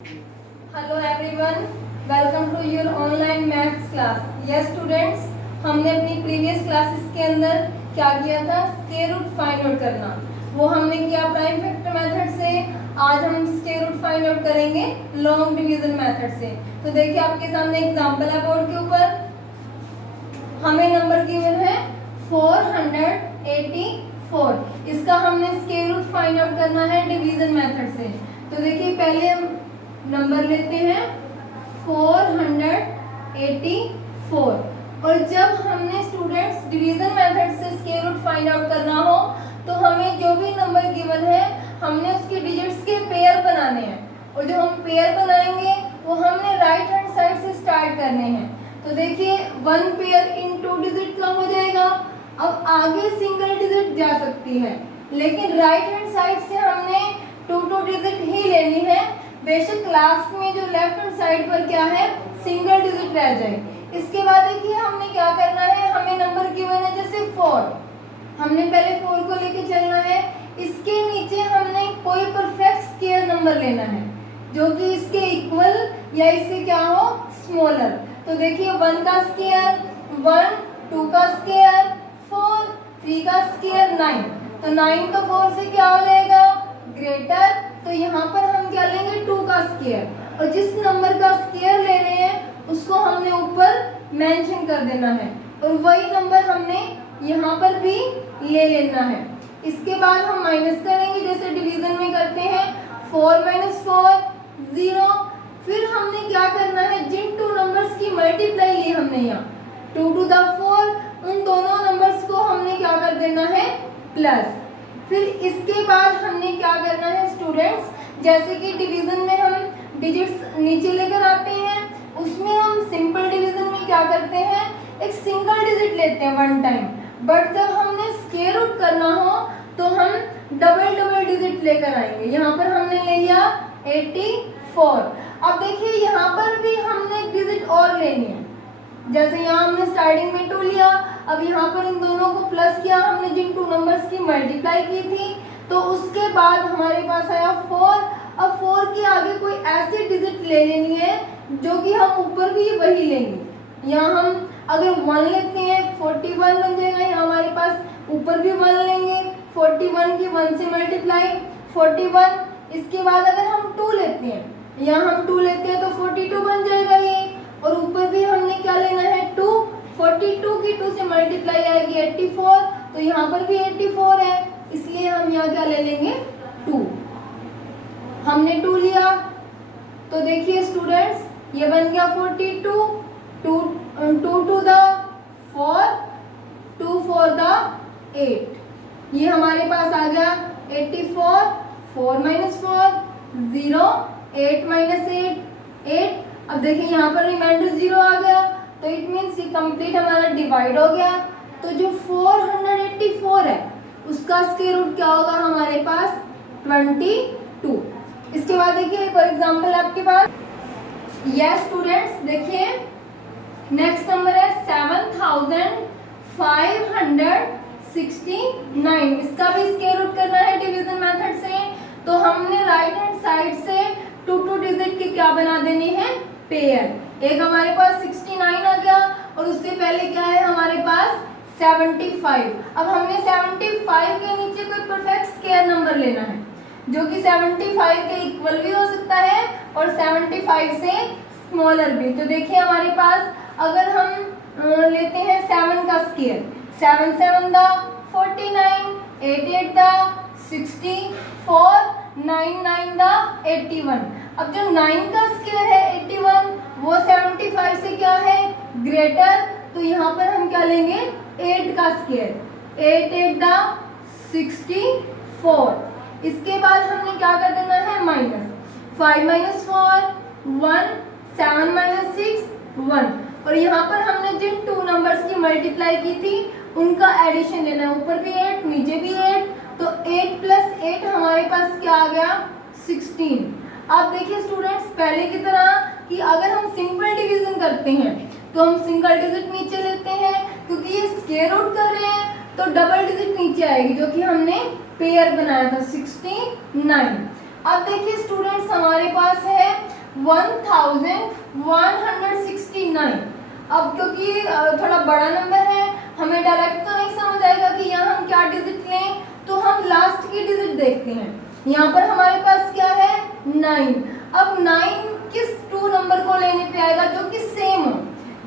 Hello everyone, welcome to your online maths class. Yes students, हमने अपनी previous classes के अंदर क्या किया था? स्क्वायर रूट फाइंड आउट करना, वो हमने किया प्राइम फैक्टर मेथड से। आज हम स्क्वायर रूट फाइंड आउट करेंगे लॉन्ग डिवीजन मेथड से। तो देखिए आपके सामने एग्जांपल है बोर्ड के ऊपर। हमें नंबर गिवन है 484। इसका हमने स्क्वायर रूट फाइंड आउट करना है डिवीजन मेथड से। तो देखिए पहले हम नंबर लेते हैं 484, और जब हमने स्टूडेंट्स डिवीजन मेथड से स्क्वायर रूट फाइंड आउट करना हो तो हमें जो भी नंबर गिवन है हमने उसके डिजिट्स के पेयर बनाने हैं, और जो हम पेयर बनाएंगे वो हमने राइट हैंड साइड से स्टार्ट करने हैं। तो देखिए 1 पेयर इन 2 डिजिट का हो जाएगा। अब आगे सिंगल डिजिट जा सकती है, लेकिन राइट हैंड साइड से हमने 2 डिजिट ही लेनी है। बेशक लास्ट में जो लेफ्ट हैंड साइड पर क्या है, सिंगल डिजिट रह जाए। इसके बाद देखिए हमने क्या करना है, हमें नंबर गिवन है जैसे 4, हमने पहले 4 को लेके चलना है। इसके नीचे हमने कोई परफेक्ट स्क्वायर नंबर लेना है जो कि इसके इक्वल या इससे क्या हो, स्मॉलर। तो देखिए 1 का स्क्वायर 1, 2 का स्क्वायर 4, 3 का स्क्वायर 9। तो 9 तो 4 से क्या हो जाएगा, ग्रेटर। तो यहाँ पर हम क्या लेंगे, 2 का स्क्वायर, और जिस नंबर का स्क्वायर ले रहे हैं उसको हमने ऊपर मेंशन कर देना है, और वही नंबर हमने यहाँ पर भी ले लेना है। इसके बाद हम माइनस करेंगे जैसे डिवीजन में करते हैं, 4 - 4 0। फिर हमने क्या करना है, जिन 2 नंबर्स की मल्टीप्लाई ली हमने यहाँ 2 to the 4, उन दोनों नंबर्स को हमने क्या कर देना है, प्लस। फिर इसके बाद हमने क्या करना है स्टूडेंट्स, जैसे कि डिवीजन में हम डिजिट्स नीचे लेकर आते हैं, उसमें हम सिंपल डिवीजन में क्या करते हैं, एक सिंगल डिजिट लेते हैं 1 टाइम। बट जब हमने स्क्वायर रूट करना हो तो हम डबल डिजिट लेकर आएंगे। यहाँ पर हमने ले लिया 84। अब देखिए यहाँ पर भी हमने एक डिजिट और लेनी है। जैसे यहाँ हमने स्टार्टिंग में 2 लिया, अब यहाँ पर इन दोनों को प्लस किया हमने जिन 2 नंबर्स की मल्टीप्लाई की थी। तो उसके बाद हमारे पास आया 4। अब 4 के आगे कोई ऐसी डिजिट ले लेनी है जो कि हम ऊपर भी वही लेंगे। यहाँ हम अगर 1 लेते हैं 41 बन जाएगा, यहाँ हमारे पास ऊपर भी 1 लेंगे, 41 की 1 से मल्टीप्लाई 41। इसके बाद अगर हम 2 लेते हैं, यहाँ हम 2 लेते हैं तो 42 बन जाएगा ये, और ऊपर भी हमने क्या लेना है 2, 42 की 2 से मल्टीप्लाई आएगी 84। तो यहाँ पर भी 84 है, इसलिए हम यहाँ क्या ले लेंगे 2। हमने 2 लिया तो देखिए स्टूडेंट्स ये बन गया 42, 2 to the 4, 2 for the 8। ये हमारे पास आ गया 84, 4 - 4 0, 8 - 8। अब देखिए यहाँ पर रिमाइंडर 0 आ गया, तो इट मीन्स ये कंप्लीट हमारा डिवाइड हो गया। तो जो 484 है उसका स्क्वायर रूट क्या होगा हमारे पास, 22। इसके बाद देखिए एक और एग्जांपल आपके पास। यस स्टूडेंट्स, देखिए नेक्स्ट नंबर है 7569। इसका भी स्क्वायर रूट करना है डिवीजन मेथड से। तो हमने राइट हैंड साइड से 2 डिजिट के क्या बना देने हैं, पेयर। एक हमारे पास 69 आ गया, और उससे पहले क्या है हमारे पास 75। अब हमने 75 के नीचे कोई परफेक्ट स्क्वायर नंबर लेना है जो कि 75 के इक्वल भी हो सकता है और 75 से स्मॉलर भी। तो देखिए हमारे पास अगर हम लेते हैं 7 का स्क्वायर, 7 - 7 दा 49, 8 - 8 दा 64, 9 - 9 दा 81। अब जो 9 का स्क्वायर है 81, वो 75 से क्या है, ग्रेटर। तो यहाँ पर हम क्या लेंगे, 8 का स्क्वायर, 8 - 8 दा 64। इसके बाद हमने क्या कर देना है, माइनस 5 - 4 1, 7 - 6 1। और यहाँ पर हमने जिन 2 नंबर्स की मल्टीप्लाई की थी उनका एडिशन लेना है, ऊपर भी 8 नीचे भी 8। तो 8 + 8 हमारे पास क्या आ गया, 16। आप देखिए स्टूडेंट्स पहले की तरह कि अगर हम सिंपल डिवीजन करते हैं तो हम सिंगल डिजिट नीचे लेते हैं, क्योंकि ये स्क्वायर रूट कर रहे हैं तो डबल डिजिट नीचे आएगी जो कि हमने पेयर बनाया था 69। अब देखिए स्टूडेंट्स, हमारे पास है 1169। अब क्योंकि थोड़ा बड़ा नंबर है, हमें डायरेक्ट तो नहीं समझ आएगा कि यहाँ हम क्या डिजिट लें, तो हम लास्ट की डिजिट देखते हैं। यहाँ पर हमारे पास क्या है 9। अब 9 किस 2 नंबर को लेने पे आएगा जो कि सेम हो,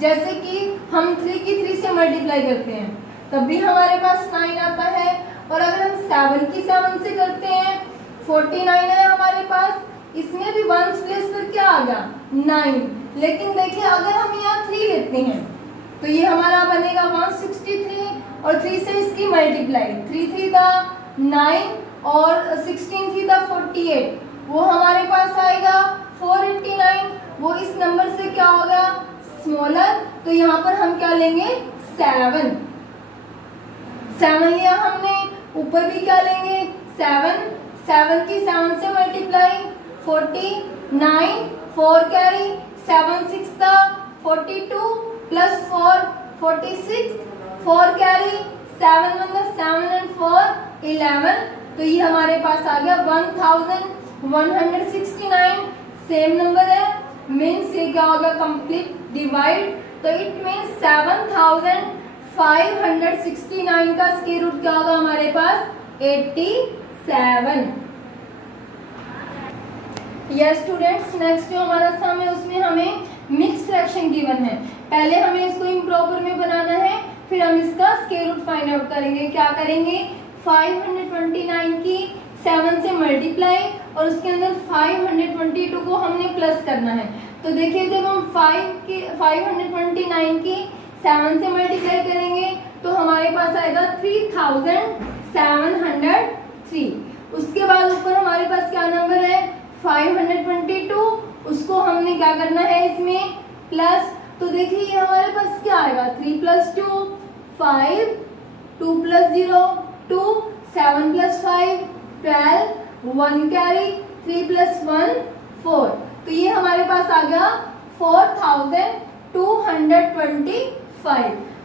जैसे कि हम 3 की 3 से मल्टीप्लाई करते हैं तब भी हमारे पास 9 आता है, और अगर हम 7 की 7 से करते हैं 49 है हमारे पास, इसमें भी 1 प्लेस पर क्या आ गया 9। लेकिन देखिए अगर हम यहाँ 3 लेते हैं तो ये हमारा बनेगा 163 और 3 से इसकी मल्टीप्लाई, 3 3 दा 9 और 16 3 दा 48, वो हमारे पास आएगा 489। वो इस नंबर से क्या होगा स्मॉलर, तो यहाँ पर हम क्या लेंगे 7 लिया हमने, ऊपर भी क्या लेंगे 7 की 7 से मल्टीप्लाई 49, 4 कैरी 7 6 दा 42 प्लस 4 46, 4 कैरी 7 1 दा 7 and 4 11, तो ये हमारे पास आ गया 1169। सेम नंबर है, मीन्स ये क्या होगा कंप्लीट डिवाइड, तो इट मीन्स 7569 का स्क्वायर रूट क्या होगा हमारे पास 87। यस स्टूडेंट्स, नेक्स्ट जो हमारा सम है उसमें हमें मिक्स फ्रैक्शन गिवन है। पहले हमें इसको इम्प्रॉपर में बनाना है, फिर हम इसका स्क्वायर रूट फाइंड आउट करेंगे। क्या करेंगे 529 की 7 से मल्टीप्लाई और उसके अंदर 522 को हमने प्लस करना है। तो देखिए जब हम 529 की 7 से मल्टीप्लाई करेंगे तो हमारे पास आएगा 3703। उसके बाद ऊपर हमारे पास क्या नंबर है 522, उसको हमने क्या करना है इसमें प्लस, तो देखिए ये हमारे पास क्या आएगा 3 + 2 5, 2 + 0 2, 7 + 5 12, 1 कैरी 3 + 1 4, तो ये हमारे पास आ गया 4225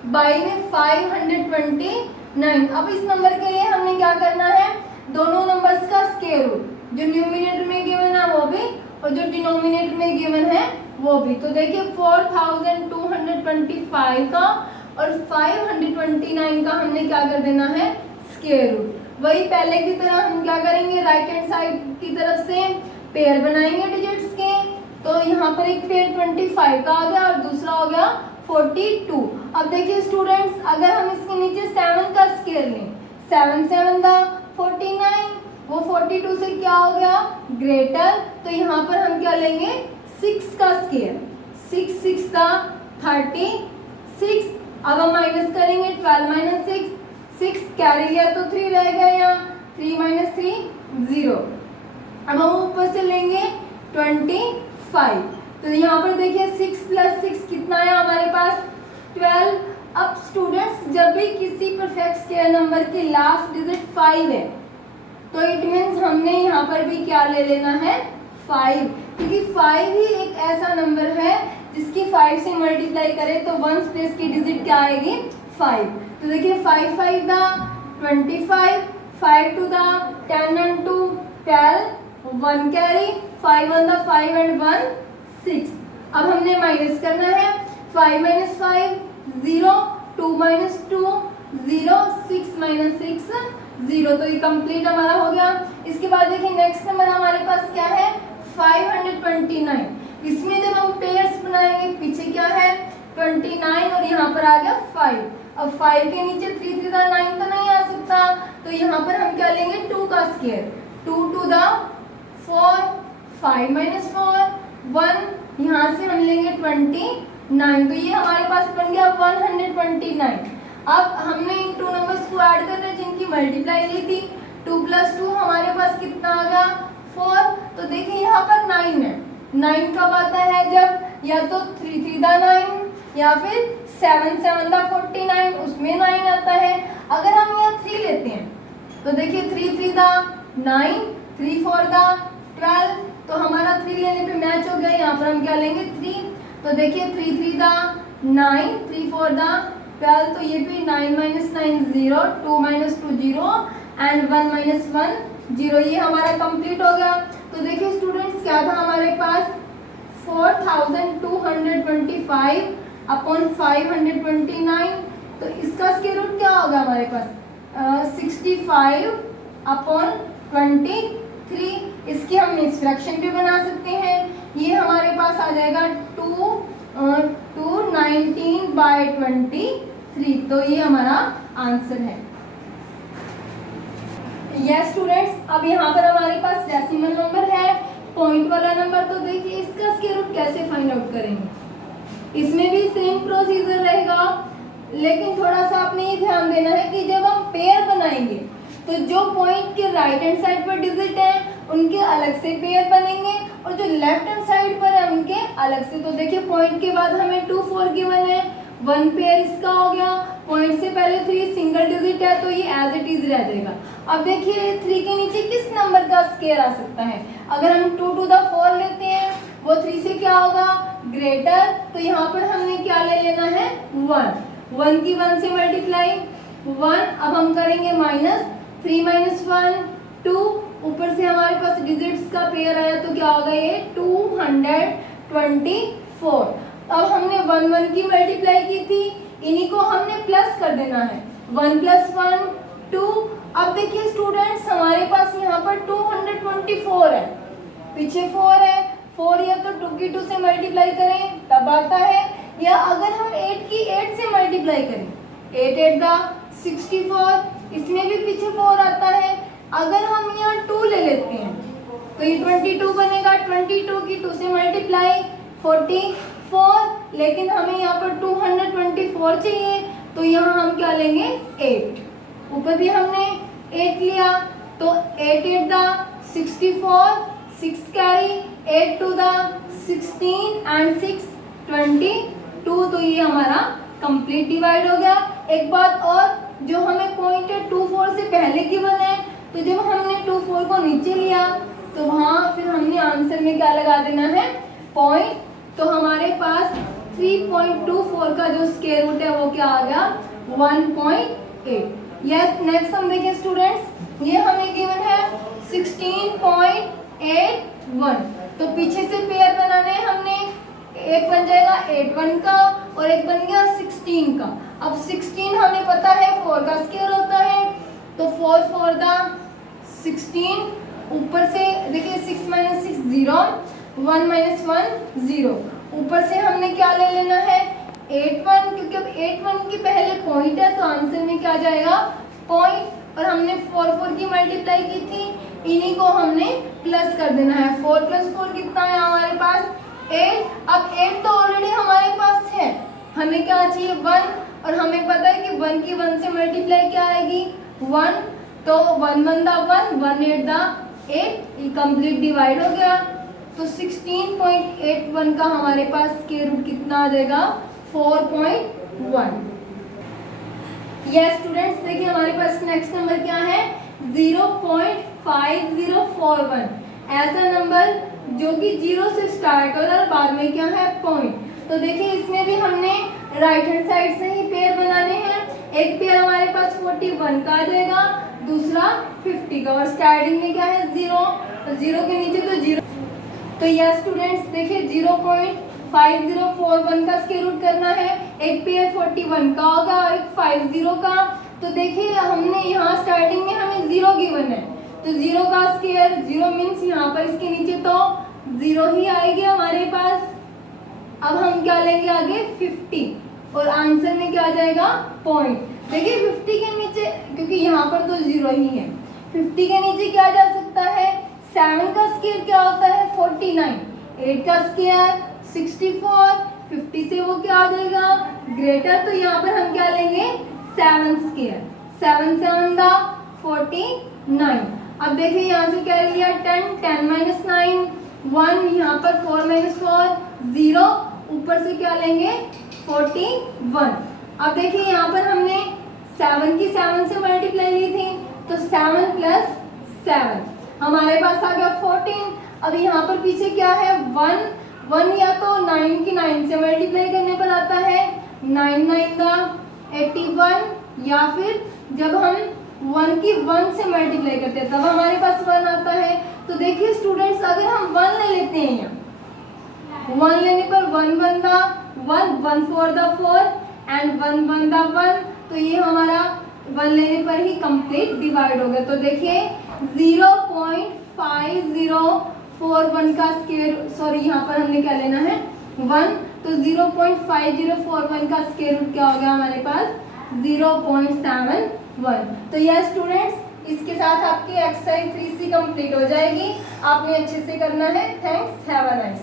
बाई में 529। अब इस नंबर के लिए हमने क्या करना है दोनों नंबर्स का स्क्वायर रूट, जो न्यूमिनेटर में गिवन है वो भी और जो डिनोमिनेटर में गिवन है वो भी। तो देखिए 4225 का और 529 का हमने क्या कर देना है स्क्वायर रूट। वही पहले की तरह हम क्या करेंगे राइट हैंड साइड की तरफ से पेयर बनाएंगे डिजिट्स के। तो यहाँ पर एक पेयर 25 का आ गया और दूसरा हो गया 42। अब देखिए स्टूडेंट्स, अगर हम इसके नीचे 7 का स्क्वायर लें, 7 7 दा 49, वो 42 से क्या हो गया ग्रेटर, तो यहाँ पर हम क्या लेंगे 6 का स्क्वायर, 6 6 दा 36। अब हम माइनस करेंगे 12 - 6, 6 कैरी लिया तो 3 रह गया यहाँ, 3 - 3 0। अब हम ऊपर से लेंगे 25, तो यहाँ पर देखिए 6 + 6 कितना है हमारे पास 12। अब स्टूडेंट्स जब भी किसी परफेक्ट स्क्वायर नंबर की लास्ट डिजिट 5 है तो इट मीन्स हमने यहाँ पर भी क्या ले लेना है 5, क्योंकि 5 ही एक ऐसा नंबर है जिसकी 5 से मल्टीप्लाई करें तो 1 प्लेस की डिजिट क्या आएगी 5। तो देखिए 5 5 दा 25, 5 2 दा 10 and 2 12, 1 कैरी 5 1 दा 5 and 1 6। अब हमने माइनस करना है 5 - 5 0, 2 - 2 0, 6 - 6 0, तो ये कंप्लीट हमारा हो गया। इसके बाद देखिए नेक्स्ट नंबर हमारे पास क्या है 529। इसमें जब हम पेयर्स बनाएंगे पीछे क्या है 29 और यहाँ पर आ गया 5। अब 5 के नीचे 3 3 दा 9 तो नहीं आ सकता, तो यहाँ पर हम क्या लेंगे 2 का स्क्वायर, 2 2 दा 4, 5 - 4 1, यहाँ से हम लेंगे 29, तो ये हमारे पास बन गया 129। अब हमने इन 2 नंबर्स को ऐड करना है जिनकी मल्टीप्लाई ली थी, 2 + 2 हमारे पास कितना आ गया 4। तो देखिए यहाँ पर 9 है, 9 कब आता है जब या तो 3 3 दा 9 या फिर 7 7 दा 49, उसमें 9 आता है। अगर हम यहाँ 3 लेते हैं तो देखिए 3 3 दा 9, 3 4 दा 12, तो हमारा 3 लेने पे मैच हो गया। यहाँ पर हम क्या लेंगे 3, तो देखिए 3 3 दा 9, 3 4 दा 12, तो ये भी 9 - 9 0, 2 - 2 0 and 1 - 1 0, ये हमारा कंप्लीट हो गया। तो देखिए स्टूडेंट्स क्या था हमारे पास 4225 अपॉन 529, तो इसका स्क्वायर रूट क्या होगा हमारे पास 65 अपॉन 23। इसकी हम नेक्स्ट फ्रैक्शन भी बना सकते हैं, ये हमारे पास आ जाएगा 219/23, तो ये हमारा आंसर है। यस स्टूडेंट्स, अब यहाँ पर हमारे पास डेसिमल नंबर है, पॉइंट वाला नंबर, तो देखिए इसका स्क्वायर रूट कैसे फाइंड आउट करेंगे। इसमें भी सेम प्रोसीजर रहेगा, लेकिन थोड़ा सा आपने ये ध्यान देना है कि जब हम पेयर बनाएंगे तो जो पॉइंट के राइट हैंड साइड पर डिजिट है उनके अलग से पेयर बनेंगे, और जो लेफ्ट हैंड साइड पर है उनके अलग से। तो देखिए पॉइंट के बाद हमें 2 4 गिवन है, 1 पेयर इसका हो गया, पॉइंट से पहले 3 सिंगल डिजिट है तो ये एज इट इज रह जाएगा। अब देखिए 3 के नीचे किस नंबर का स्क्वायर आ सकता है, अगर हम 2 to the 4 लेते हैं वो 3 से क्या होगा ग्रेटर, तो यहाँ पर हमने क्या ले लेना है 1 की 1 से मल्टीप्लाई 1, अब हम करेंगे माइनस 3 - 1 2, ऊपर से हमारे पास डिजिट्स का पेयर आया तो क्या होगा ये 224। अब हमने 1 1 की मल्टीप्लाई की थी, इन्हीं को हमने प्लस कर देना है, 1 + 1 2। अब देखिए स्टूडेंट्स हमारे पास यहाँ पर 224 है, पीछे 4 है, 4 या तो 2 की 2 से मल्टीप्लाई करें तब आता है, या अगर हम 8 की 8 से मल्टीप्लाई करें 8 8 दा 64, इसमें भी पीछे 4 आता है। अगर हम यहाँ 2 ले लेते हैं तो ये 22 बनेगा, 22 की 2 से मल्टीप्लाई 44, लेकिन हमें यहाँ पर 224 चाहिए तो यहाँ हम क्या लेंगे 8, ऊपर भी हमने 8 लिया तो 8 8 दा 64, 6 कैरी, 8 2 दा 16 एंड 6 22, तो ये हमारा कंप्लीट डिवाइड हो गया। एक बात और, जो हमें पॉइंट 2 4 से पहले गिवन है, तो जब हमने 2 4 को नीचे लिया तो वहाँ फिर हमने आंसर में क्या लगा देना है पॉइंट, तो हमारे पास 3.24 का जो स्क्वायर रूट है वो क्या आ गया 1.8। यस नेक्स्ट हम देखें स्टूडेंट्स, ये हमें गिवन है 16.81, तो पीछे से पेयर बनाने हैं हमने, एक बन जाएगा 8 1 का और एक बन गया 16 का। अब 16 हमें पता है 4 का स्क्वायर होता है, तो 4 4 दा 16, ऊपर से देखिए 6 - 6 0, 1 - 1 0, ऊपर से हमने क्या ले लेना है 8 1, क्योंकि अब 8 1 की पहले पॉइंट है तो आंसर में क्या जाएगा पॉइंट, और हमने 4 4 की मल्टीप्लाई की थी, इन्हीं को हमने प्लस कर देना है, 4 + 4 कितना है हमारे पास 8। अब 8 तो ऑलरेडी हमारे पास है, हमें क्या चाहिए 1, और हमें पता है कि 1 की 1 से मल्टीप्लाई क्या आएगी 1, तो 1 1 दा 1, 1 8 दा 8, ये कंप्लीट डिवाइड हो गया, तो 16.81 का हमारे पास स्क्वायर रूट कितना आ जाएगा 4.1। यस स्टूडेंट्स देखिए हमारे पास नेक्स्ट नंबर क्या है 0.5041, ऐसा नंबर जो कि 0 से स्टार्ट हो रहा है और बाद में क्या है पॉइंट। तो देखिए इसमें भी हमने राइट हैंड साइड से ही पेयर बनाने हैं, एक पेयर हमारे पास 41 का आ जाएगा, दूसरा 50 का, और स्टार्टिंग में क्या है 0, तो 0 के नीचे तो 0। तो यस स्टूडेंट्स देखिए 0.5041 का स्क्वायर रूट करना है, एक पेयर 41 का होगा और एक 50 का। तो देखिए हमने यहाँ स्टार्टिंग में हमें 0 गिवन है, तो 0 का स्क्वायर 0 मीन्स यहाँ पर इसके नीचे तो 0 ही आएगी हमारे पास। अब हम क्या लेंगे आगे 50, और आंसर में क्या आ जाएगा पॉइंट। देखिए 50 के नीचे, क्योंकि यहाँ पर तो 0 ही है, 50 के नीचे क्या जा सकता है 7 का स्क्वायर क्या होता है 49, 8 का स्क्वायर 64, 50 से वो क्या आ जाएगा ग्रेटर, तो यहाँ पर हम क्या लेंगे 7 स्क्वायर, 7 7 दा 49। अब देखिए यहाँ से क्या लिया 10 10 - 9 1, यहाँ पर 4 - 4 0, ऊपर से क्या लेंगे 41। अब देखिए यहाँ पर हमने 7 की 7 से मल्टीप्लाई ली थी, तो 7 + 7 हमारे पास आ गया 14। अब यहाँ पर पीछे क्या है 1 1, या तो 9 की 9 से मल्टीप्लाई करने पर आता है 9 9 दा 81, या फिर जब हम 1 की 1 से मल्टीप्लाई करते हैं तब हमारे पास 1 आता है। तो देखिए स्टूडेंट्स, अगर हम 1 ले लेते हैं यहाँ, 1 लेने पर 1 बनता 1 1 4 द 4 एंड 1 1 द 1, तो ये हमारा 1 लेने पर ही कंप्लीट डिवाइड हो गया। तो देखिए 0.5041 का स्क्वायर, सॉरी यहाँ पर हमने क्या लेना है 1, तो 0.5041 का स्क्वायर रूट क्या हो गया हमारे पास 0.71। तो यह स्टूडेंट्स, इसके साथ आपकी एक्सरसाइज 3C कंप्लीट हो जाएगी। आपने अच्छे से करना है। Thanks, have a nice.